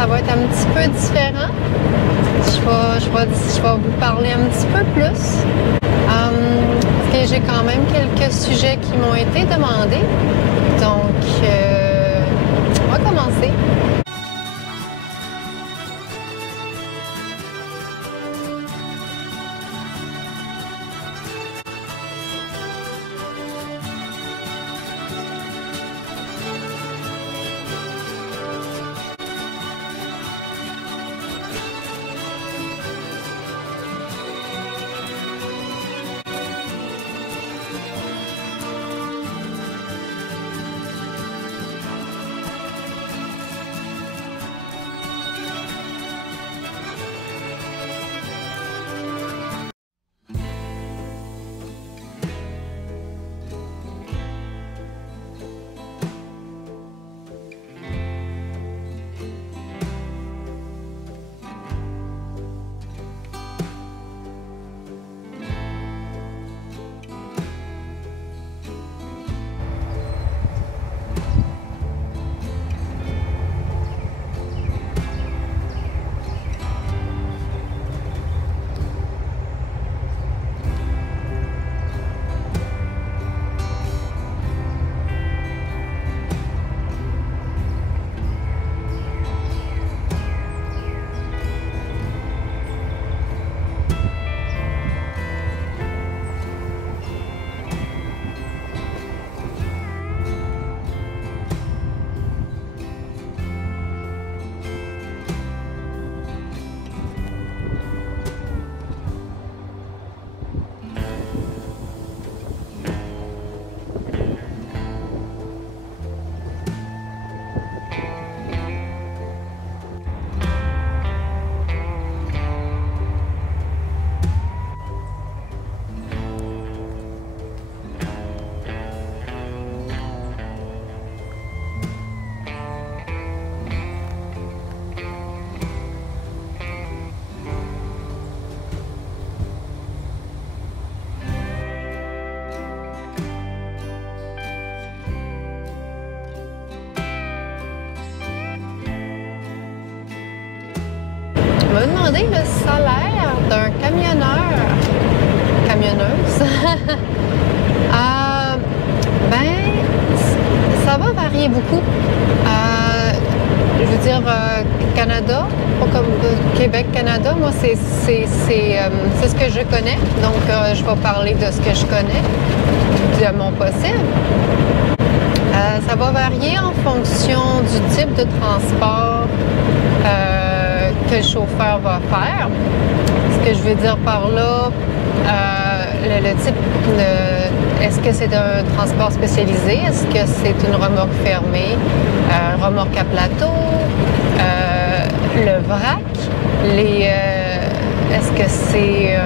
ça va être un petit peu différent. Je vais vous parler un petit peu plus. Parce que j'ai quand même quelques sujets qui m'ont été demandés. Donc, on va commencer. On m'a demandé le salaire d'un camionneuse. Ça va varier beaucoup. Je veux dire, Canada, pas comme Québec-Canada, moi, c'est ce que je connais. Donc, je vais parler de ce que je connais, de mon possible. Ça va varier en fonction du type de transport que le chauffeur va faire. Ce que je veux dire par là, le type est-ce que c'est un transport spécialisé? Est-ce que c'est une remorque fermée? Remorque à plateau? Le vrac? Est-ce que c'est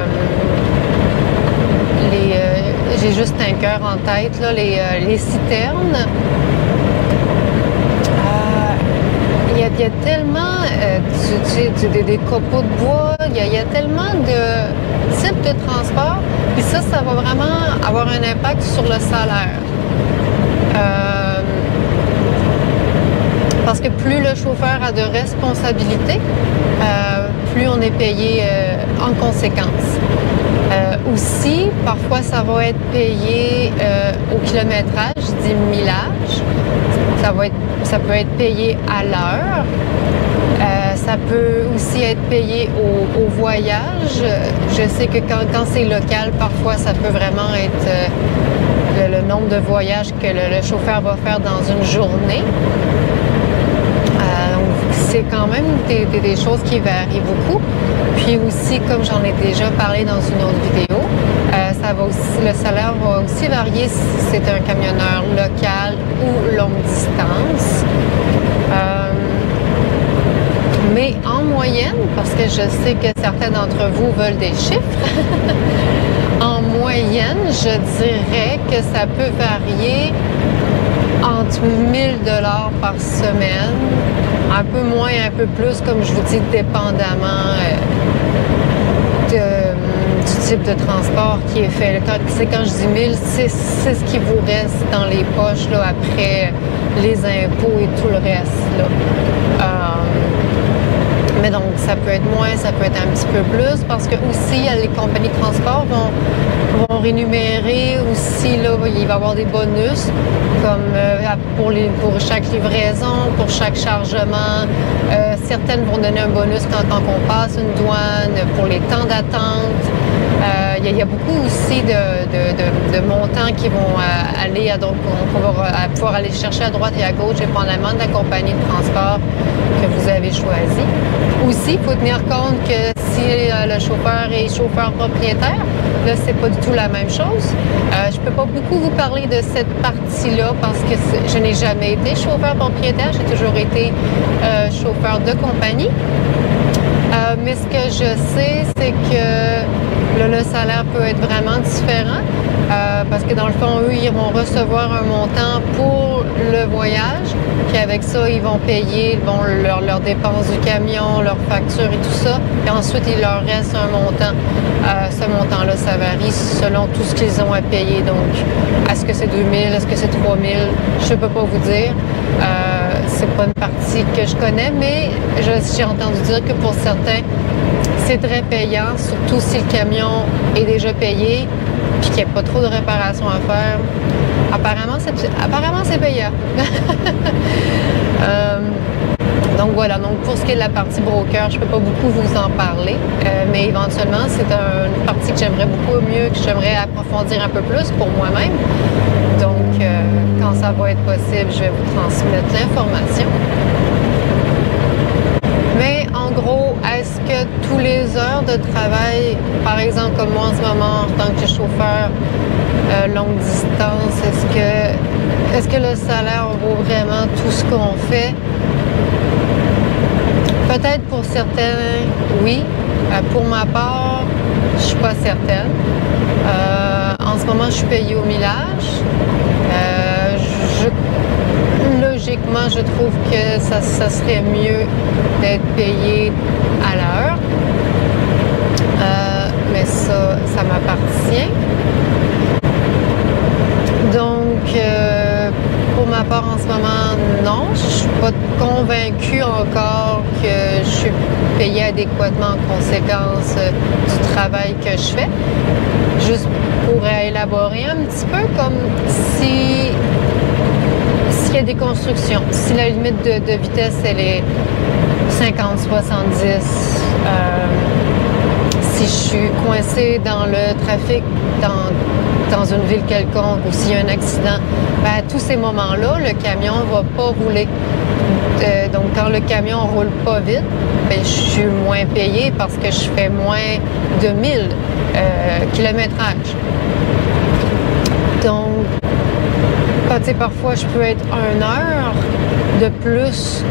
j'ai juste un cœur en tête, là, les citernes? Il y a tellement des copeaux de bois, il y a tellement de types de transport, puis ça va vraiment avoir un impact sur le salaire. Parce que plus le chauffeur a de responsabilités, plus on est payé en conséquence. Aussi, parfois, ça va être payé au kilométrage, je dis millage. Ça peut être payé à l'heure. Ça peut aussi être payé au voyage. Je sais que quand c'est local, parfois, ça peut vraiment être le nombre de voyages que le chauffeur va faire dans une journée. C'est quand même des choses qui varient beaucoup. Puis aussi, comme j'en ai déjà parlé dans une autre vidéo, le salaire va aussi varier si c'est un camionneur local ou longue distance. Mais en moyenne, parce que je sais que certains d'entre vous veulent des chiffres, en moyenne, je dirais que ça peut varier entre 1000 $ par semaine, un peu moins, un peu plus, comme je vous dis, dépendamment du type de transport qui est fait. Quand je dis 1000, c'est ce qui vous reste dans les poches là, après les impôts et tout le reste. Là. ça peut être moins, ça peut être un petit peu plus, parce que aussi, les compagnies de transport vont rémunérer aussi, là, il va y avoir des bonus, comme pour chaque livraison, pour chaque chargement. Certaines vont donner un bonus quand on passe une douane, pour les temps d'attente. Il y a beaucoup aussi de montants qui vont aller qu'on va pouvoir aller chercher à droite et à gauche, dépendamment de la compagnie de transport que vous avez choisie. Aussi, il faut tenir compte que si le chauffeur est chauffeur propriétaire, là, c'est pas du tout la même chose. Je peux pas beaucoup vous parler de cette partie-là parce que je n'ai jamais été chauffeur propriétaire, j'ai toujours été chauffeur de compagnie. Mais ce que je sais, c'est que là, le salaire peut être vraiment différent parce que dans le fond, eux, ils vont recevoir un montant pour le voyage. Puis avec ça, ils vont payer leurs dépenses du camion, leurs factures et tout ça. Et ensuite, il leur reste un montant. Ce montant-là, ça varie selon tout ce qu'ils ont à payer. Donc, est-ce que c'est 2 000, est-ce que c'est 3 000? Je ne peux pas vous dire. C'est pas une partie que je connais, mais j'ai entendu dire que pour certains, c'est très payant, surtout si le camion est déjà payé puis qu'il n'y a pas trop de réparations à faire. Apparemment, c'est payant. Donc voilà, donc pour ce qui est de la partie broker, je ne peux pas beaucoup vous en parler, mais éventuellement, c'est une partie que j'aimerais beaucoup mieux, que j'aimerais approfondir un peu plus pour moi-même. Donc, quand ça va être possible, je vais vous transmettre l'information. Mais en gros, est-ce que tous les heures de travail, par exemple comme moi en ce moment en tant que chauffeur longue distance, est-ce que le salaire vaut vraiment tout ce qu'on fait? Peut-être pour certains, oui. Pour ma part, je suis pas certaine. En ce moment, je suis payée au millage. Logiquement, je trouve que ça serait mieux d'être payé à l'heure. Mais ça m'appartient. Donc, pour ma part, en ce moment, non. Je ne suis pas convaincue encore que je suis payée adéquatement en conséquence du travail que je fais. Juste pour élaborer un petit peu, comme s'il y a des constructions, si la limite de vitesse, elle est 50-70, si je suis coincée dans le trafic, dans une ville quelconque, ou s'il y a un accident, bien, à tous ces moments-là, le camion ne va pas rouler. Donc, quand le camion ne roule pas vite, bien, je suis moins payée parce que je fais moins de 1000 kilométrage. Donc, parfois, je peux être 1 heure de plus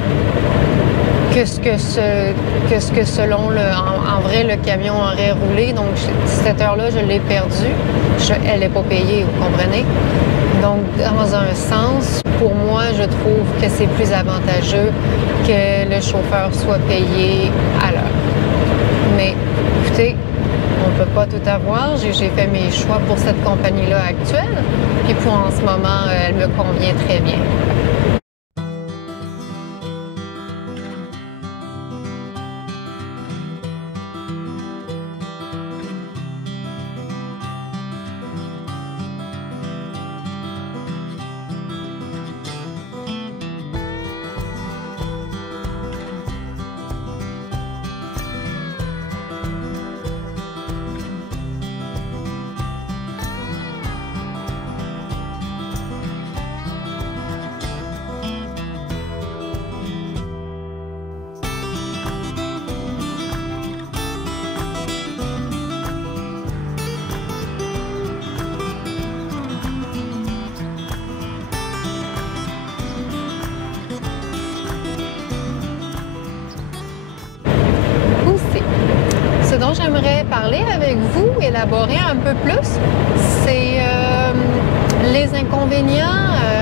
que ce que selon en vrai, le camion aurait roulé. Donc, cette heure-là, je l'ai perdue. Elle n'est pas payée, vous comprenez? Donc, dans un sens, pour moi, je trouve que c'est plus avantageux que le chauffeur soit payé à l'heure. Mais, écoutez, on ne peut pas tout avoir. J'ai fait mes choix pour cette compagnie-là actuelle. Puis pour en ce moment, elle me convient très bien. Ce dont j'aimerais parler avec vous, élaborer un peu plus, c'est les inconvénients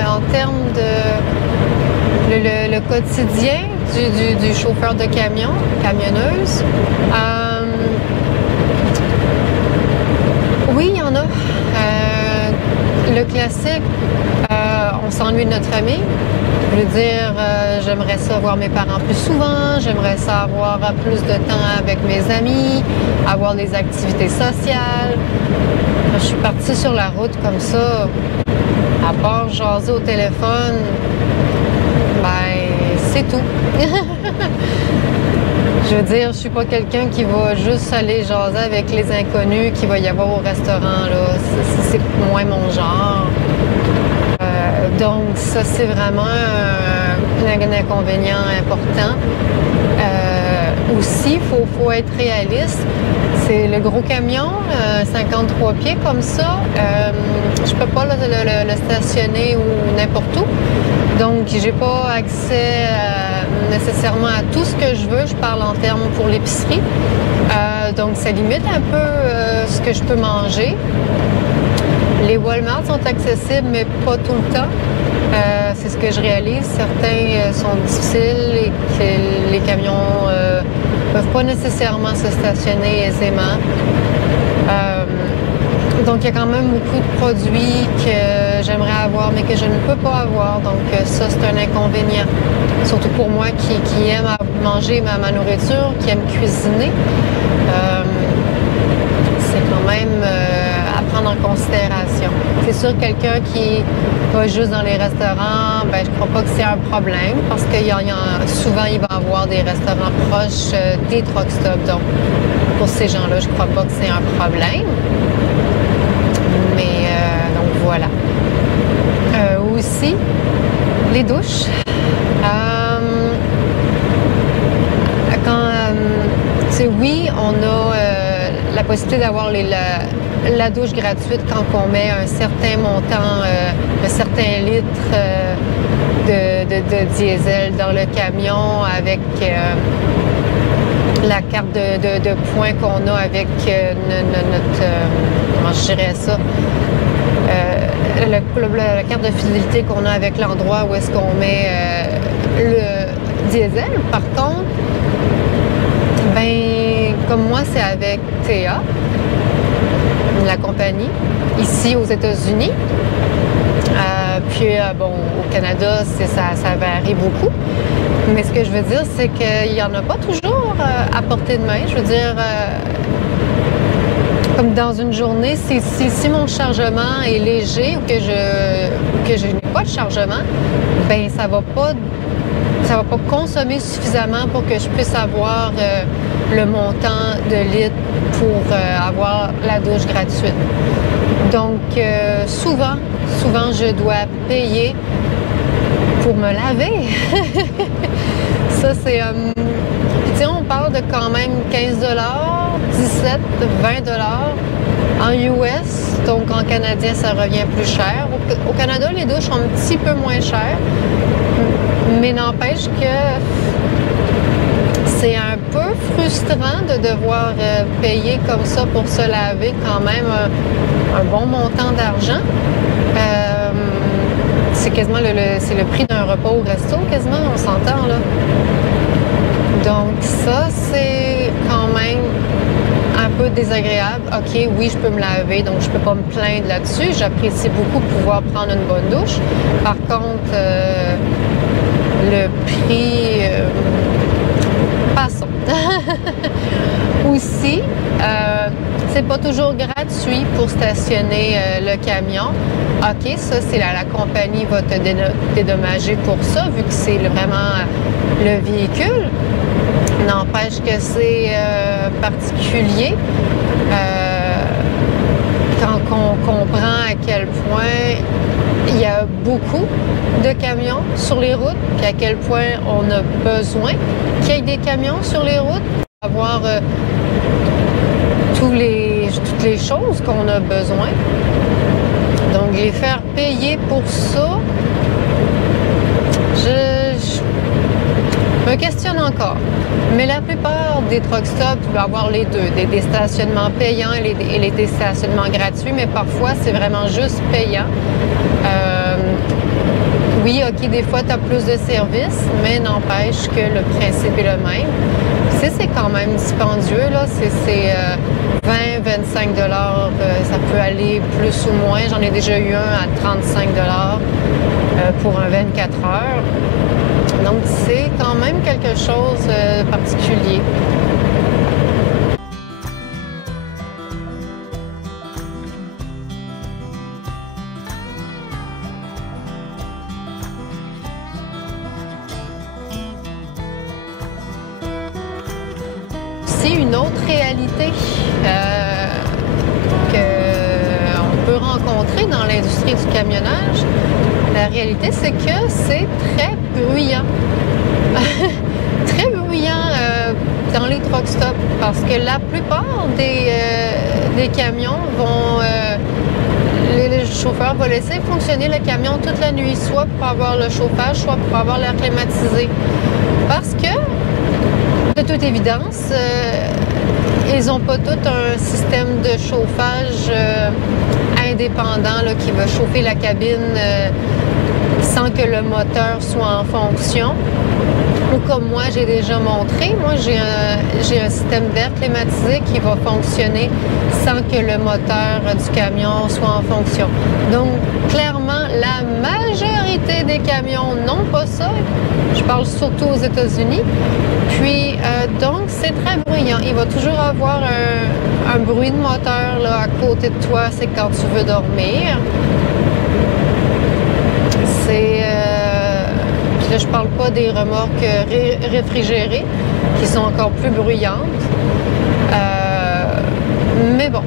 en termes de le quotidien du chauffeur de camion, camionneuse. Oui, il y en a. Le classique, on on s'ennuie de notre famille. Je veux dire, j'aimerais ça voir mes parents plus souvent, j'aimerais ça avoir plus de temps avec mes amis, avoir des activités sociales. Je suis partie sur la route comme ça, à part jaser au téléphone, ben, c'est tout. Je veux dire, je suis pas quelqu'un qui va juste aller jaser avec les inconnus qu'il va y avoir au restaurant, là. C'est moins mon genre. Donc, ça, c'est vraiment un inconvénient important. Aussi, il faut être réaliste. C'est le gros camion, 53 pieds comme ça. Je peux pas le stationner ou n'importe où. Donc, j'ai pas accès nécessairement à tout ce que je veux. Je parle en termes pour l'épicerie. Donc, ça limite un peu ce que je peux manger. Les Walmart sont accessibles, mais pas tout le temps. C'est ce que je réalise. Certains sont difficiles et que les camions peuvent pas nécessairement se stationner aisément. Donc, il y a quand même beaucoup de produits que j'aimerais avoir, mais que je ne peux pas avoir. Donc, ça, c'est un inconvénient. Surtout pour moi qui aime manger ma nourriture, qui aime cuisiner. C'est quand même à prendre en considération. C'est sûr, quelqu'un qui va juste dans les restaurants, ben, je crois pas que c'est un problème parce que souvent, il va y avoir des restaurants proches des truck stops. Donc, pour ces gens-là, je crois pas que c'est un problème. Mais, donc, voilà. Aussi, les douches. Oui, on a la possibilité d'avoir la douche gratuite quand on met un certain montant, un certain litre de diesel dans le camion avec la carte de points qu'on a avec notre comment je dirais ça? La carte de fidélité qu'on a avec l'endroit où est-ce qu'on met le diesel. Par contre, ben, comme moi, c'est avec TA, la compagnie, ici aux États-Unis. Bon, au Canada, ça varie beaucoup. Mais ce que je veux dire, c'est qu'il n'y en a pas toujours à portée de main. Je veux dire, comme dans une journée, si mon chargement est léger ou que je n'ai pas de chargement, ben ça va pas consommer suffisamment pour que je puisse avoir le montant de litres pour avoir la douche gratuite. Donc, souvent, je dois payer pour me laver. Ça, c'est... Puis, tu sais, on parle de quand même 15 $, 17 $, 20 $ en US. Donc, en canadien, ça revient plus cher. Au Canada, les douches sont un petit peu moins chères. Mais n'empêche que c'est un peu frustrant de devoir payer comme ça pour se laver quand même un bon montant d'argent. C'est quasiment c'est le prix d'un repas au resto, quasiment, on s'entend là. Donc ça, c'est quand même un peu désagréable. OK, oui, je peux me laver, donc je peux pas me plaindre là-dessus. J'apprécie beaucoup pouvoir prendre une bonne douche. Par contre, le prix... passons. Aussi, c'est pas toujours gratuit pour stationner le camion. OK, ça, c'est la compagnie va te dédommager pour ça, vu que c'est vraiment le véhicule. N'empêche que c'est particulier quand on comprend à quel point il y a beaucoup de camions sur les routes, puis à quel point on a besoin qu'il y ait des camions sur les routes pour avoir toutes les choses qu'on a besoin. Donc, les faire payer pour ça, je me questionne encore. Mais la plupart des truck stops vont avoir les deux, des stationnements payants et des stationnements gratuits, mais parfois, c'est vraiment juste payant. Oui, OK, des fois, tu as plus de services, mais n'empêche que le principe est le même. C'est quand même dispendieux, là. C'est 20, 25 $. Ça peut aller plus ou moins. J'en ai déjà eu un à 35 $. pour un 24 heures. Donc, c'est quand même quelque chose de particulier. C'est une autre réalité qu'on peut rencontrer dans l'industrie du camionnage. La réalité, c'est que c'est très bruyant. Très bruyant dans les truck stops parce que la plupart des camions vont... les chauffeurs vont laisser fonctionner le camion toute la nuit, soit pour avoir le chauffage, soit pour avoir l'air climatisé. Parce que de toute évidence, ils n'ont pas tout un système de chauffage indépendant là, qui va chauffer la cabine sans que le moteur soit en fonction. Ou comme moi, j'ai déjà montré, moi j'ai un système d'air climatisé qui va fonctionner sans que le moteur du camion soit en fonction. Donc, clairement, la majorité des camions n'ont pas ça. Je parle surtout aux États-Unis. Puis, donc, c'est très bruyant. Il va toujours avoir un bruit de moteur là, à côté de toi, c'est quand tu veux dormir. C'est... Là, je parle pas des remorques réfrigérées, qui sont encore plus bruyantes. Mais bon,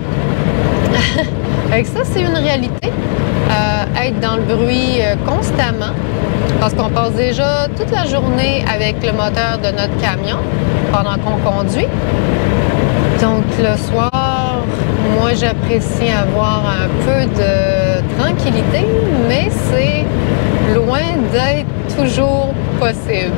avec ça, c'est une réalité. Être dans le bruit constamment, parce qu'on passe déjà toute la journée avec le moteur de notre camion pendant qu'on conduit. Donc le soir, moi j'apprécie avoir un peu de tranquillité, mais c'est loin d'être toujours possible.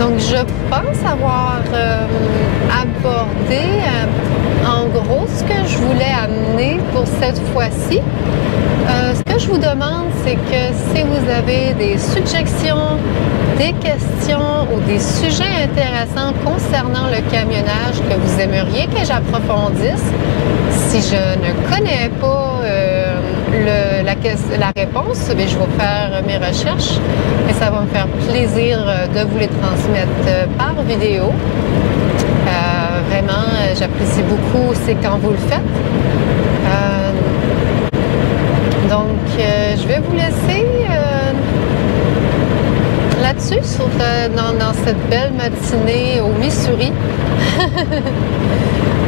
Donc, je pense avoir abordé en gros ce que je voulais amener pour cette fois-ci. Ce que je vous demande, c'est que si vous avez des suggestions, des questions ou des sujets intéressants concernant le camionnage que vous aimeriez que j'approfondisse, si je ne connais pas la réponse, bien, je vais faire mes recherches et ça va me faire plaisir de vous les transmettre par vidéo. Vraiment, j'apprécie beaucoup, c'est quand vous le faites. Donc, je vais vous laisser là-dessus, dans cette belle matinée au Missouri.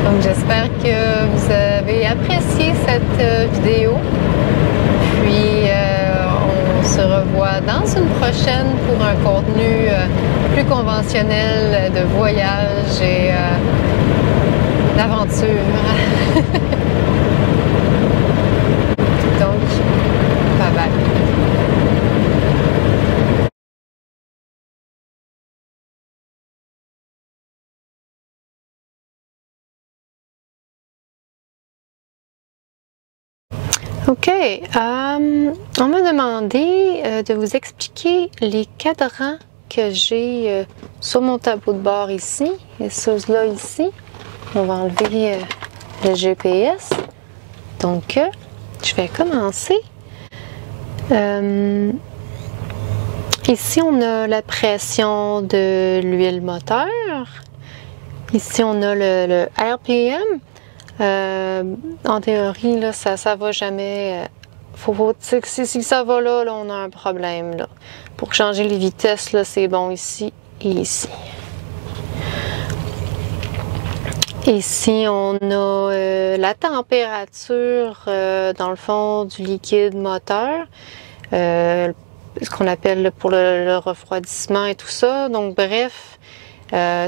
Donc, j'espère que vous avez apprécié cette vidéo. Puis, on se revoit dans une prochaine pour un contenu plus conventionnel de voyage et d'aventure. Donc, bye bye. OK. On m'a demandé de vous expliquer les cadrans que j'ai sur mon tableau de bord ici et ceux-là ici. On va enlever le GPS. Donc, je vais commencer. Ici, on a la pression de l'huile moteur. Ici, on a le RPM. En théorie, là, ça va jamais. Si ça va là, on a un problème. Là. Pour changer les vitesses, là, c'est bon ici et ici. Ici, on a la température, dans le fond, du liquide moteur, ce qu'on appelle pour le refroidissement et tout ça. Donc, bref,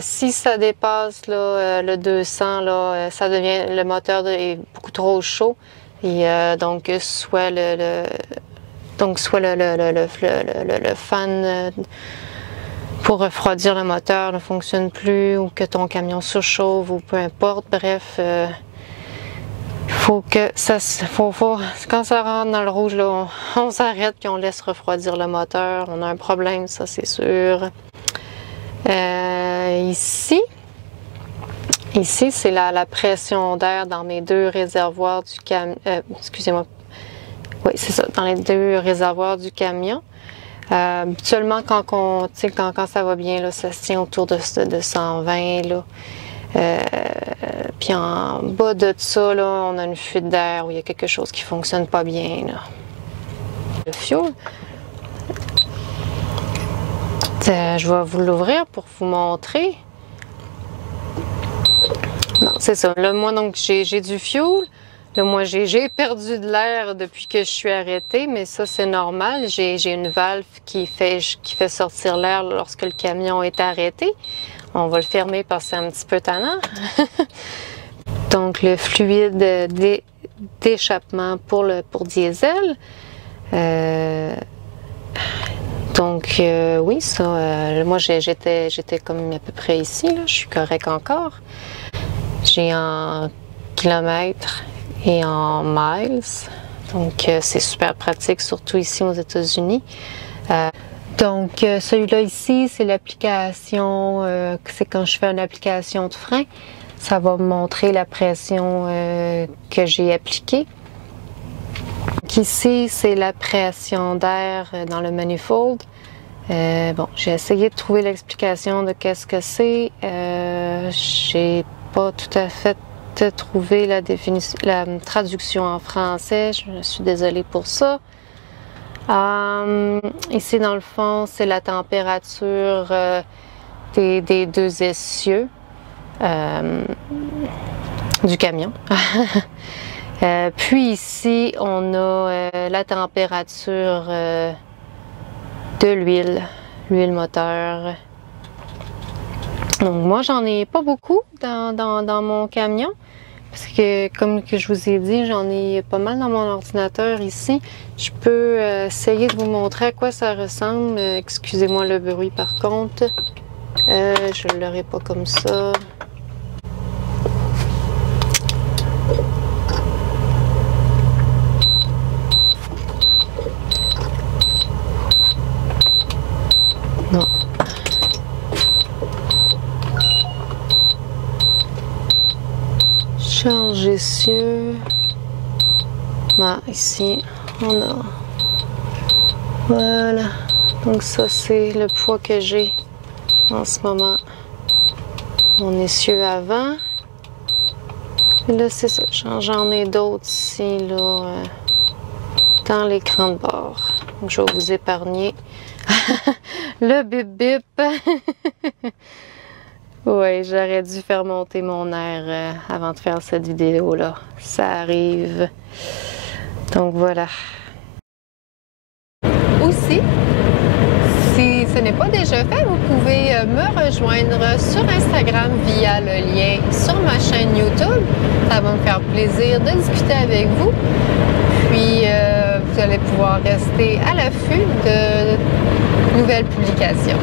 si ça dépasse là, le 200, là, ça devient, le moteur est beaucoup trop chaud. Et donc, soit le fan pour refroidir le moteur ne fonctionne plus, ou que ton camion surchauffe, ou peu importe. Bref, faut que ça, quand ça rentre dans le rouge, là, on s'arrête et on laisse refroidir le moteur. On a un problème, ça c'est sûr. Ici, c'est la pression d'air dans mes deux réservoirs du camion. Excusez-moi. Oui, c'est ça, dans les deux réservoirs du camion. Habituellement, quand ça va bien, là, ça se tient autour de 120. Là. Puis en bas de ça, là, on a une fuite d'air où il y a quelque chose qui ne fonctionne pas bien. Là. Le fuel. Je vais vous l'ouvrir pour vous montrer. Non, c'est ça. Là, moi, donc, j'ai du fuel. Là, moi, j'ai perdu de l'air depuis que je suis arrêtée, mais ça, c'est normal. J'ai une valve qui fait sortir l'air lorsque le camion est arrêté. On va le fermer parce que c'est un petit peu tannant. Donc, le fluide d'échappement pour diesel. Donc, oui, ça, moi, j'étais comme à peu près ici, là. Je suis correct encore. J'ai en kilomètres et en miles. Donc, c'est super pratique, surtout ici aux États-Unis. Donc, celui-là ici, c'est l'application, c'est quand je fais une application de frein. Ça va me montrer la pression que j'ai appliquée. Donc, ici, c'est la pression d'air dans le manifold. Bon, j'ai essayé de trouver l'explication de qu'est-ce que c'est. J'ai pas tout à fait trouvé la traduction en français. Je suis désolée pour ça. Ici, dans le fond, c'est la température des deux essieux du camion. Puis ici, on a la température de l'huile moteur. Donc moi, j'en ai pas beaucoup dans mon camion. Parce que, comme que je vous ai dit, j'en ai pas mal dans mon ordinateur ici. Je peux essayer de vous montrer à quoi ça ressemble. Excusez-moi le bruit par contre. Je ne l'aurai pas comme ça. Non. Charge essieu. Bah, ici, on a. Voilà. Donc, ça, c'est le poids que j'ai en ce moment. Mon essieu avant. Et là, c'est ça. J'en ai d'autres ici, là, dans l'écran de bord. Donc, je vais vous épargner le bip-bip. Oui, j'aurais dû faire monter mon air avant de faire cette vidéo-là. Ça arrive. Donc voilà. Aussi, si ce n'est pas déjà fait, vous pouvez me rejoindre sur Instagram via le lien sur ma chaîne YouTube. Ça va me faire plaisir de discuter avec vous. Puis, vous allez pouvoir rester à l'affût de nouvelles publications.